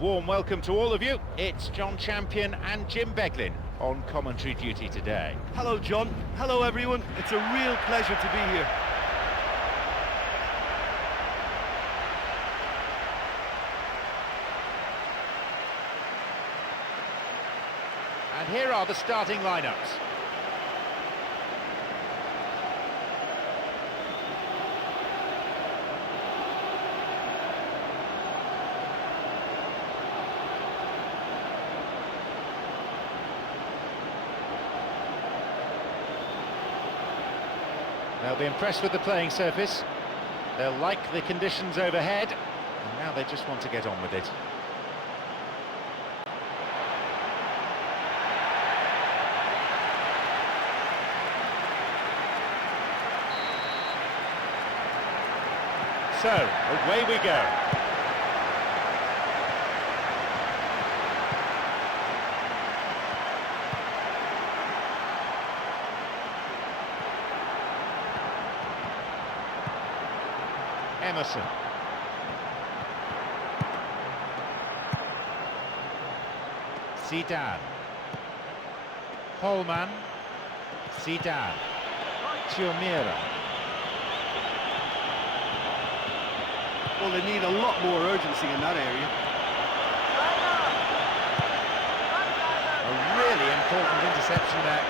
warm welcome to all of you. It's John Champion and Jim Beglin on commentary duty today. Hello, John. Hello, everyone. It's a real pleasure to be here. And here are the starting lineups. They'll be impressed with the playing surface. They'll like the conditions overhead. And now they just want to get on with it. So, away we go. Emerson. Zidane. Holman. Zidane. Chiomira. Well, they need a lot more urgency in that area. A really important interception there.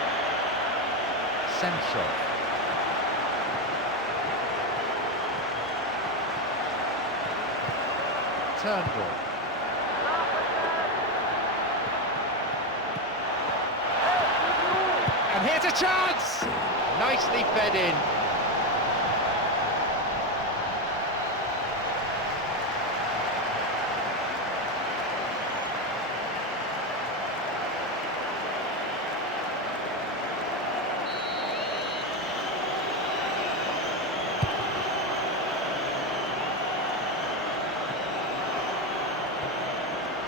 Central. Turnbull. And here's a chance! Nicely fed in.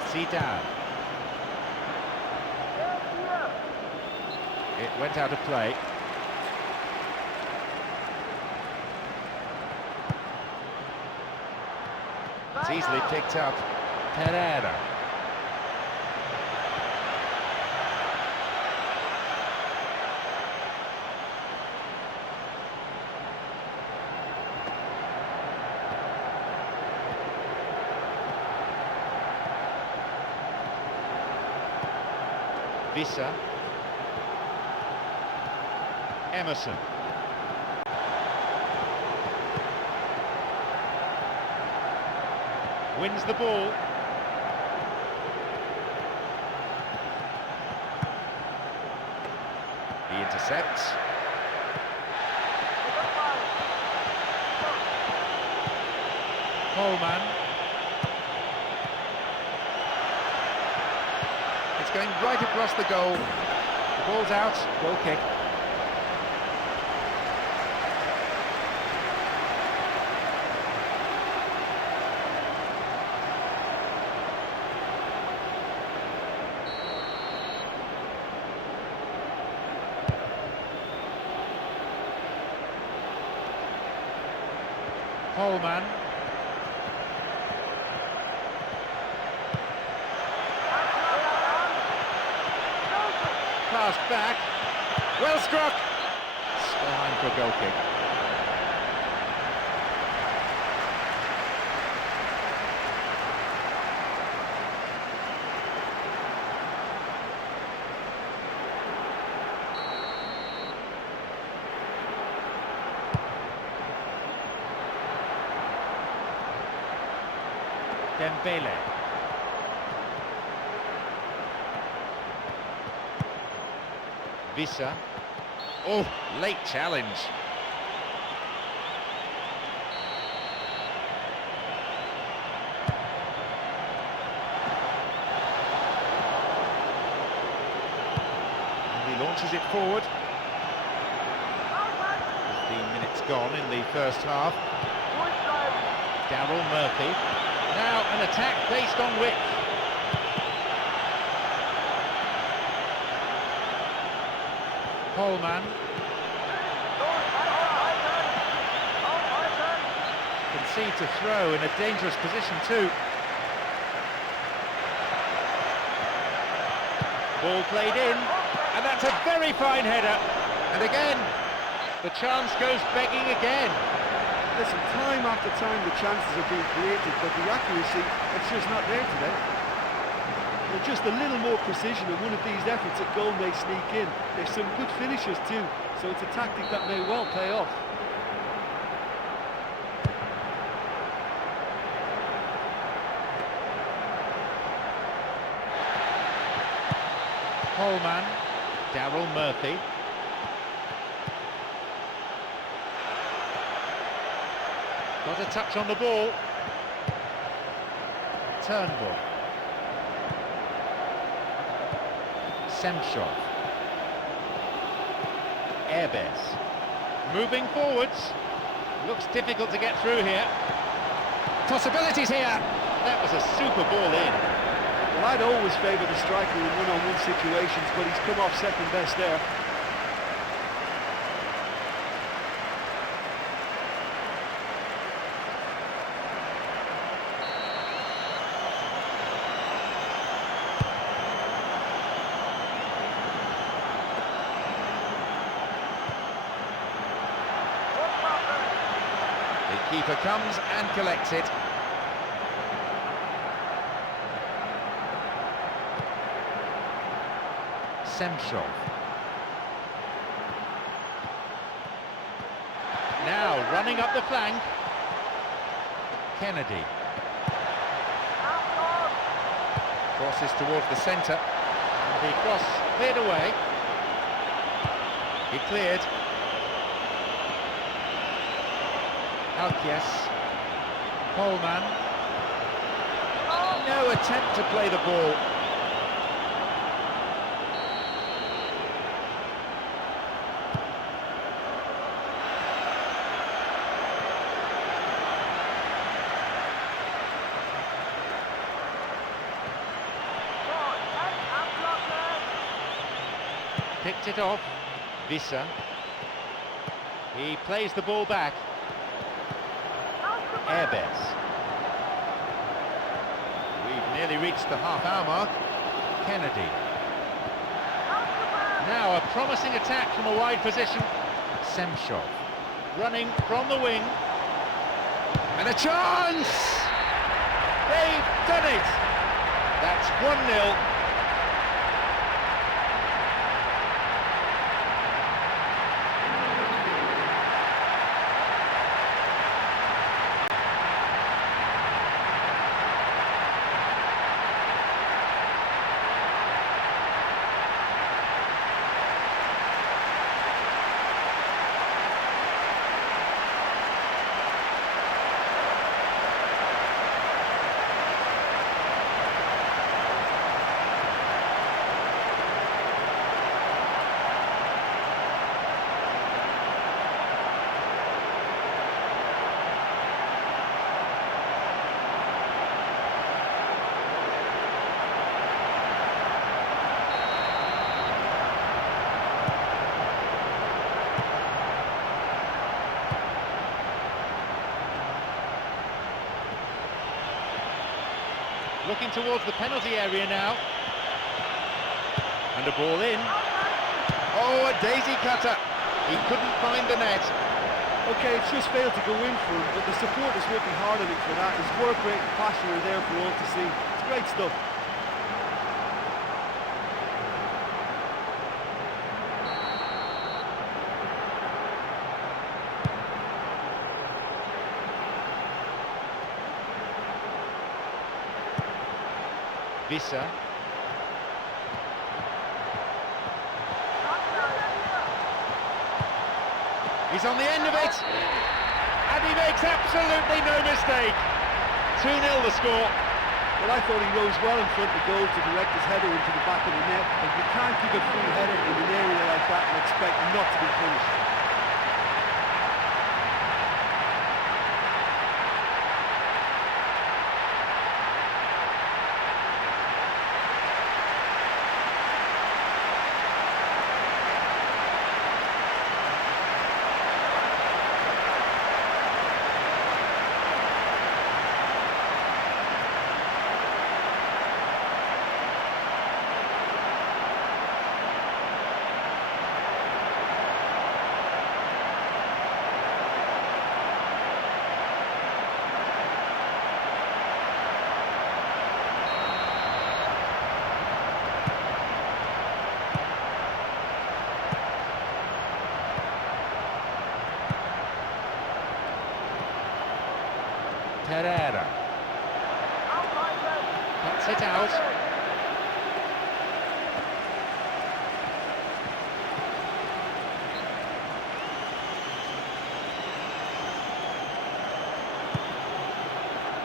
Zidane. It went out of play. It's easily picked up. Pereira. Vissa. Emerson. Wins the ball. He intercepts. Holman. It's going right across the goal. The ball's out, goal kick. Holman. Pass back. Well struck. Behind for a goal kick. Dembele. Vissa. Oh, late challenge. And he launches it forward. 15 minutes gone in the first half. Daryl Murphy. Now an attack based on width. Holman. Concede to throw in a dangerous position too. Ball played in, and that's a very fine header. And again, the chance goes begging again. Listen, time after time the chances are being created, but the accuracy, it's just not there today. With just a little more precision in one of these efforts, a goal may sneak in. There's some good finishers too, so it's a tactic that may well pay off. Coleman, Daryl Murphy. Got a touch on the ball. Turnbull. Semchov. Airbes. Moving forwards. Looks difficult to get through here. Possibilities here. That was a super ball in. Well, I'd always favour the striker in one-on-one situations, but he's come off second best there. The keeper comes and collects it. Semchov. Now running up the flank. Kennedy. Crosses towards the centre. And the cross cleared away. He cleared. Alkies. Coleman. No attempt to play the ball. Picked it off. Vissa. He plays the ball back. Airbes. We've nearly reached the half-hour mark. Kennedy. Now a promising attack from a wide position. Semchov. Running from the wing. And a chance! They've done it! That's 1-0. Looking towards the penalty area now. And a ball in. Oh, a daisy cutter. He couldn't find the net. Okay, it's just failed to go in for him, but the supporters will be hard on him for that. His work rate and passion are there for all to see. It's great stuff. Vissa. He's on the end of it, and he makes absolutely no mistake. 2-0 the score. Well, I thought he rose well in front of the goal to direct his header into the back of the net, but you can't give a free header in an area like that and expect not to be punished. Pereira. Cuts it out.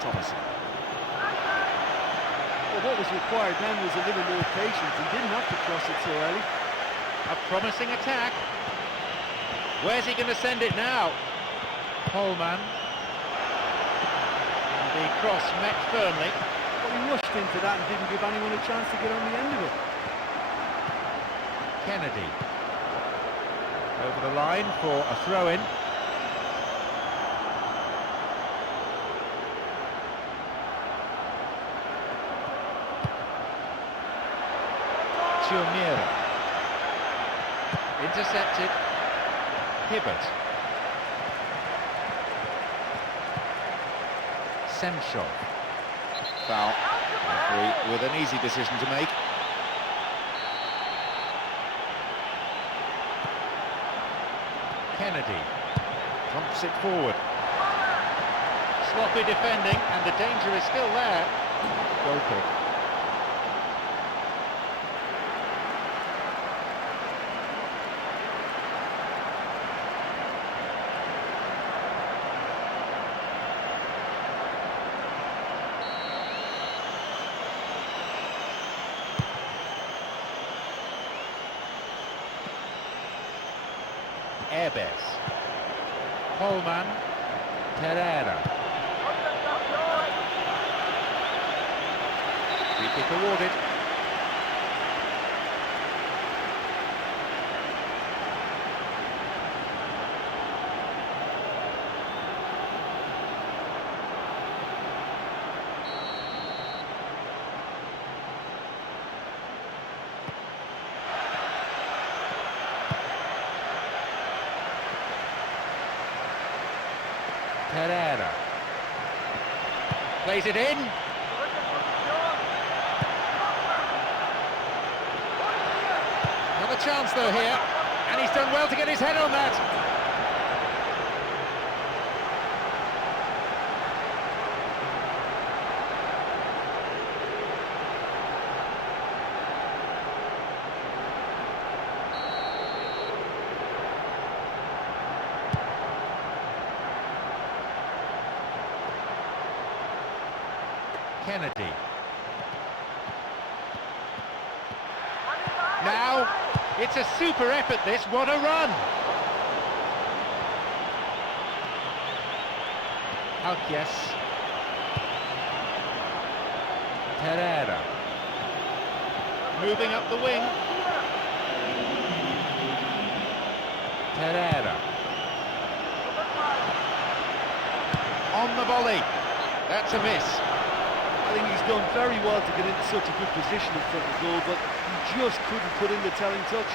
Thomas. Well, what was required then was a little more patience. He didn't have to cross it so early. A promising attack. Where's he going to send it now? Coleman. And the cross met firmly. Well, he rushed into that and didn't give anyone a chance to get on the end of it. Kennedy. Over the line for a throw-in. Chiomira. Intercepted. Hibbert. Semshov. Foul. Referee with an easy decision to make. Kennedy. Trumps it forward. Sloppy defending, and the danger is still there. Goal kick. Erbes. Coleman. Pereira. Free kick awarded. Pereira plays it in. Another chance though here, and he's done well to get his head on that. Kennedy. Now, it's a super effort this, what a run! Alquies. Pereira. Moving up the wing. Pereira. On the volley. That's a miss. I think he's done very well to get into such a good position in front of goal, but he just couldn't put in the telling touch.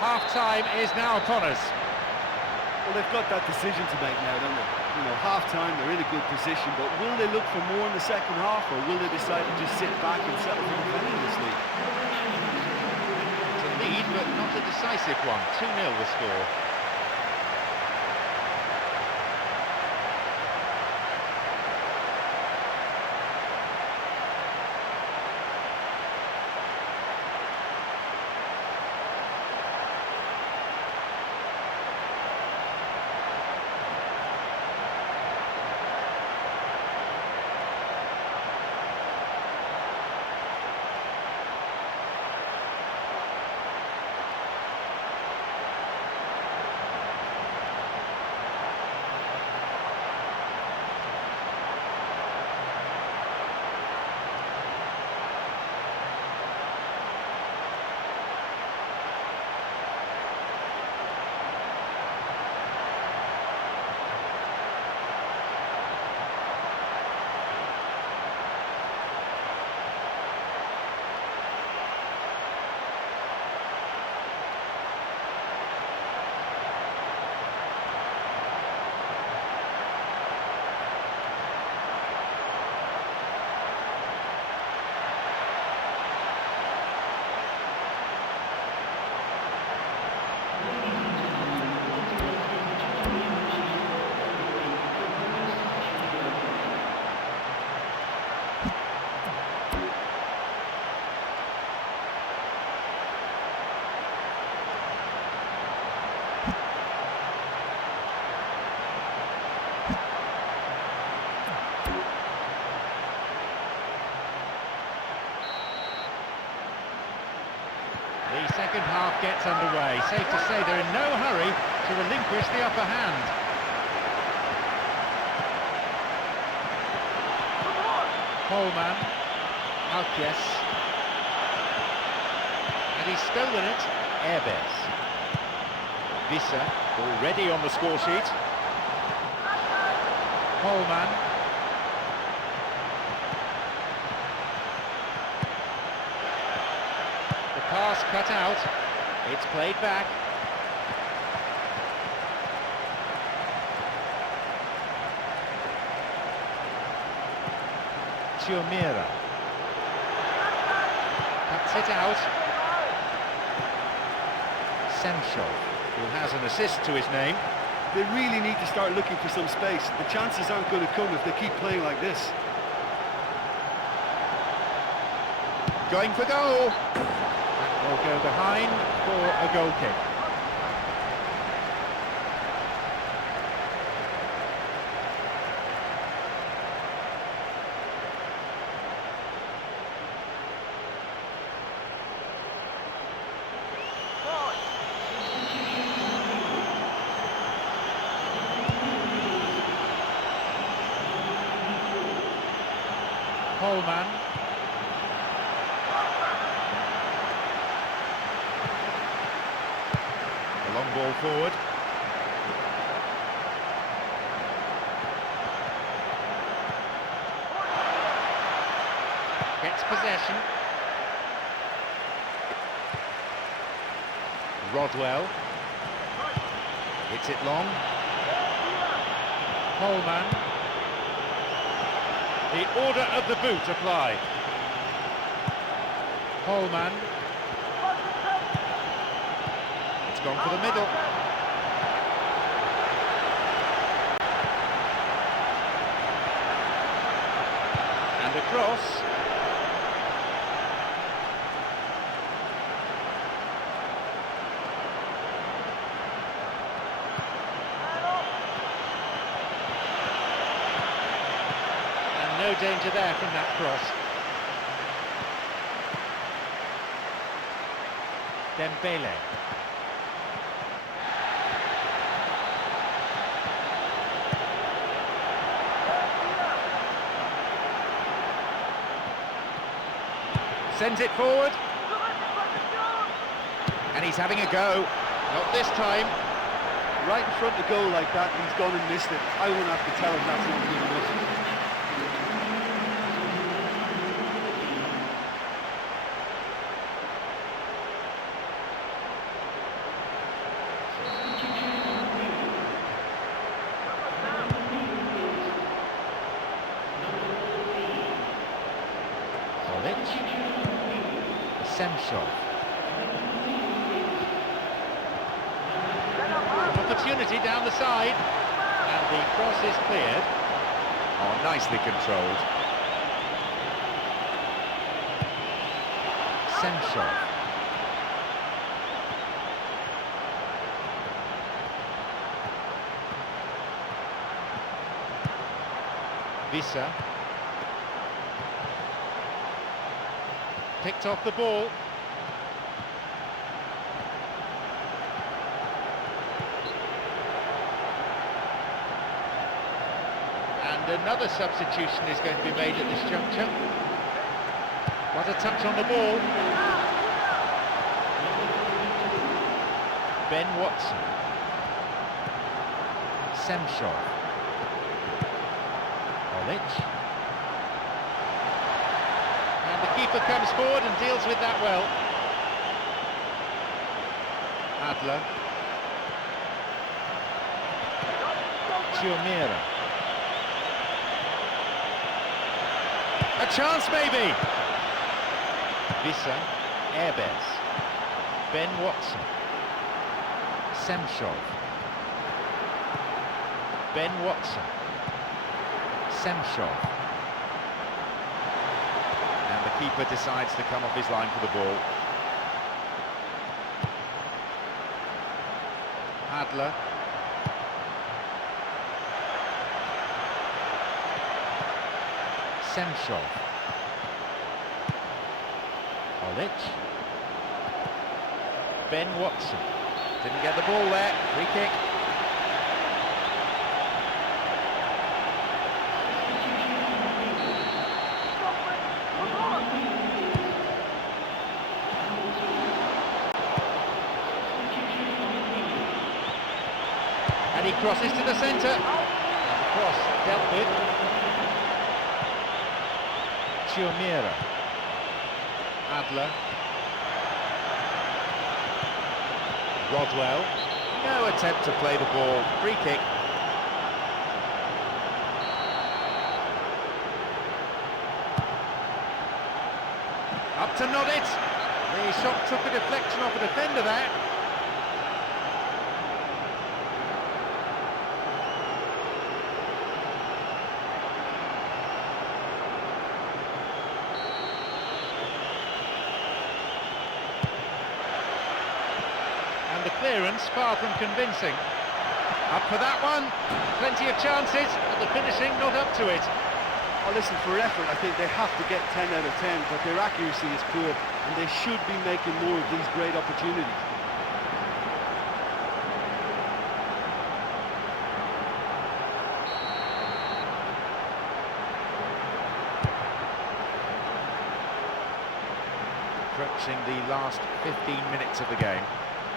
Half-time is now upon us. Well, they've got that decision to make now, don't they? You know, half-time, they're in a good position, but will they look for more in the second half, or will they decide to just sit back and settle for defending this lead? It's a lead, but not a decisive one. 2-0 the score. second half gets underway. Safe to say they're in no hurry to relinquish the upper hand. Coleman, Alquies, and he's stolen it. Airbes, Vissa already on the score sheet. Coleman, the pass cut out. It's played back. Chiomira cuts it out. Semshov, who has an assist to his name. They really need to start looking for some space. The chances aren't going to come if they keep playing like this. Going for goal. That will go behind for a goal kick. Coleman. A long ball forward. Gets possession. Rodwell. Hits it long. Coleman. The order of the boot applied. Coleman. It's gone for the middle. And across. No danger there from that cross. Dembele. Sends it forward. And he's having a go. Not this time. Right in front of goal like that, he's gone and missed it. I won't have to tell him that's not good enough. Semshov. An opportunity down the side, and the cross is cleared. Oh, nicely controlled. Semshov. Vissa. Picked off the ball. And another substitution is going to be made at this juncture. What a touch on the ball. Ben Watson. Semshov. Olic. And the keeper comes forward and deals with that well. Adler. Chiomira. A chance maybe. Vissa. Airbes. Ben Watson. Semshov. Ben Watson. Semshov. And the keeper decides to come off his line for the ball. Adler. Semshov. Olic. Ben Watson. Didn't get the ball there. Free kick. And he crosses to the centre. And the cross dealt with. Chiomira. Adler. Rodwell. No attempt to play the ball. Free kick. Up to nod it. The shot took a deflection off a defender there. And the clearance far from convincing. Up for that one. Plenty of chances, but the finishing not up to it. Oh, listen, for effort, I think they have to get 10 out of 10, but their accuracy is poor, and they should be making more of these great opportunities. Approaching the last 15 minutes of the game.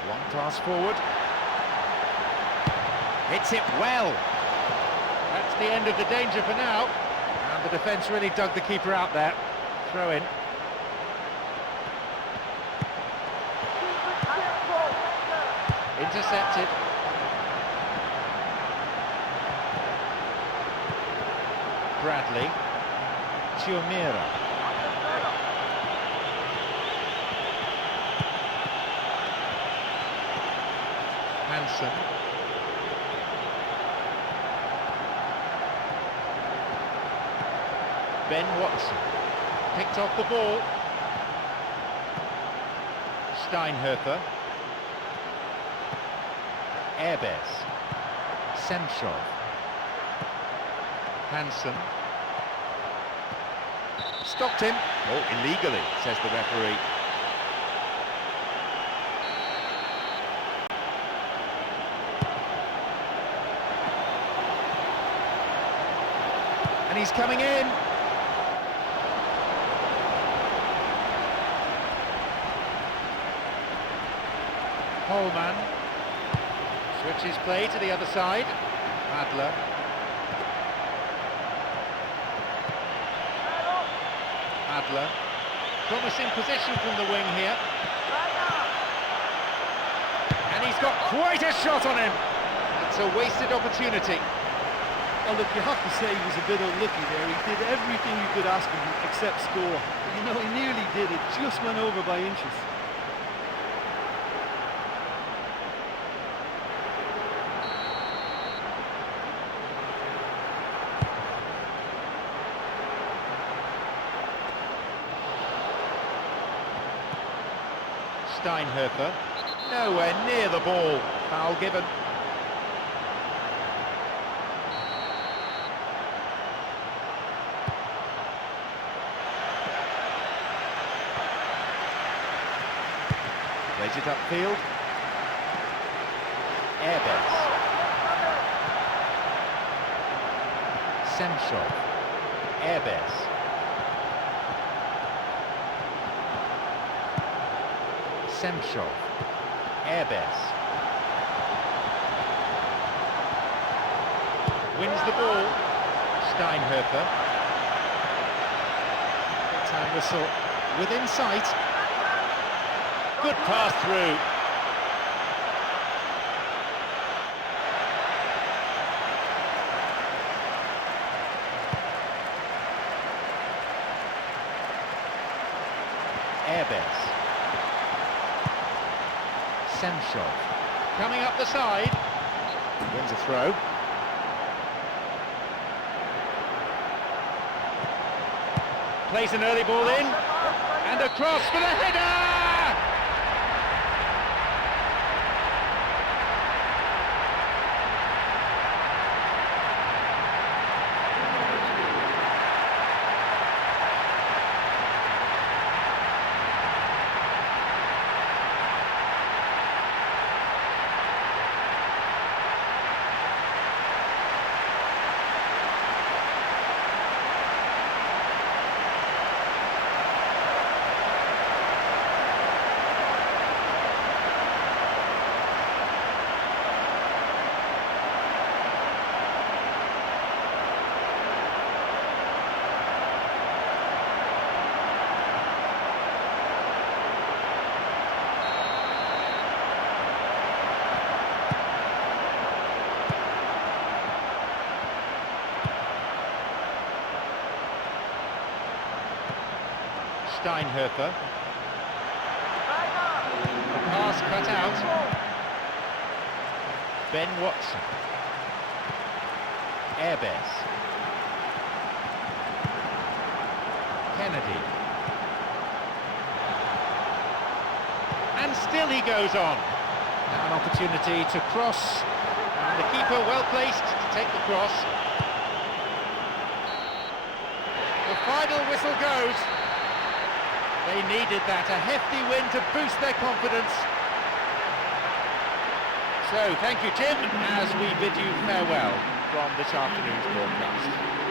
One pass forward. Hits it well. That's the end of the danger for now. And the defence really dug the keeper out there. Throw in. Intercepted. Bradley. Chiomira. Hansen. Ben Watson picked off the ball. Steinhertha. Airbes. Semshov. Hansen. Stopped him. Oh, illegally, says the referee. And he's coming in. Holman switches play to the other side. Adler. Adler. Promising position from the wing here. And he's got quite a shot on him. It's a wasted opportunity. Well, look, you have to say he was a bit unlucky there. He did everything you could ask of him except score. You know, he nearly did it, just went over by inches. Steinhertha, nowhere near the ball. Foul given. Plays it upfield. Airbes. Semshov. Airbes. Semshov. Airbes. Wins the ball. Steinhertha. Time whistle within sight. Good pass through. Airbes. Semshov. Coming up the side. Wins a throw. Plays an early ball in. And a cross for the header! Steinhofer. The pass cut out. Ben Watson. Airbes. Kennedy. And still he goes on. Now an opportunity to cross. And the keeper well placed to take the cross. The final whistle goes. They needed that, a hefty win to boost their confidence. So, thank you, Jim, as we bid you farewell from this afternoon's broadcast.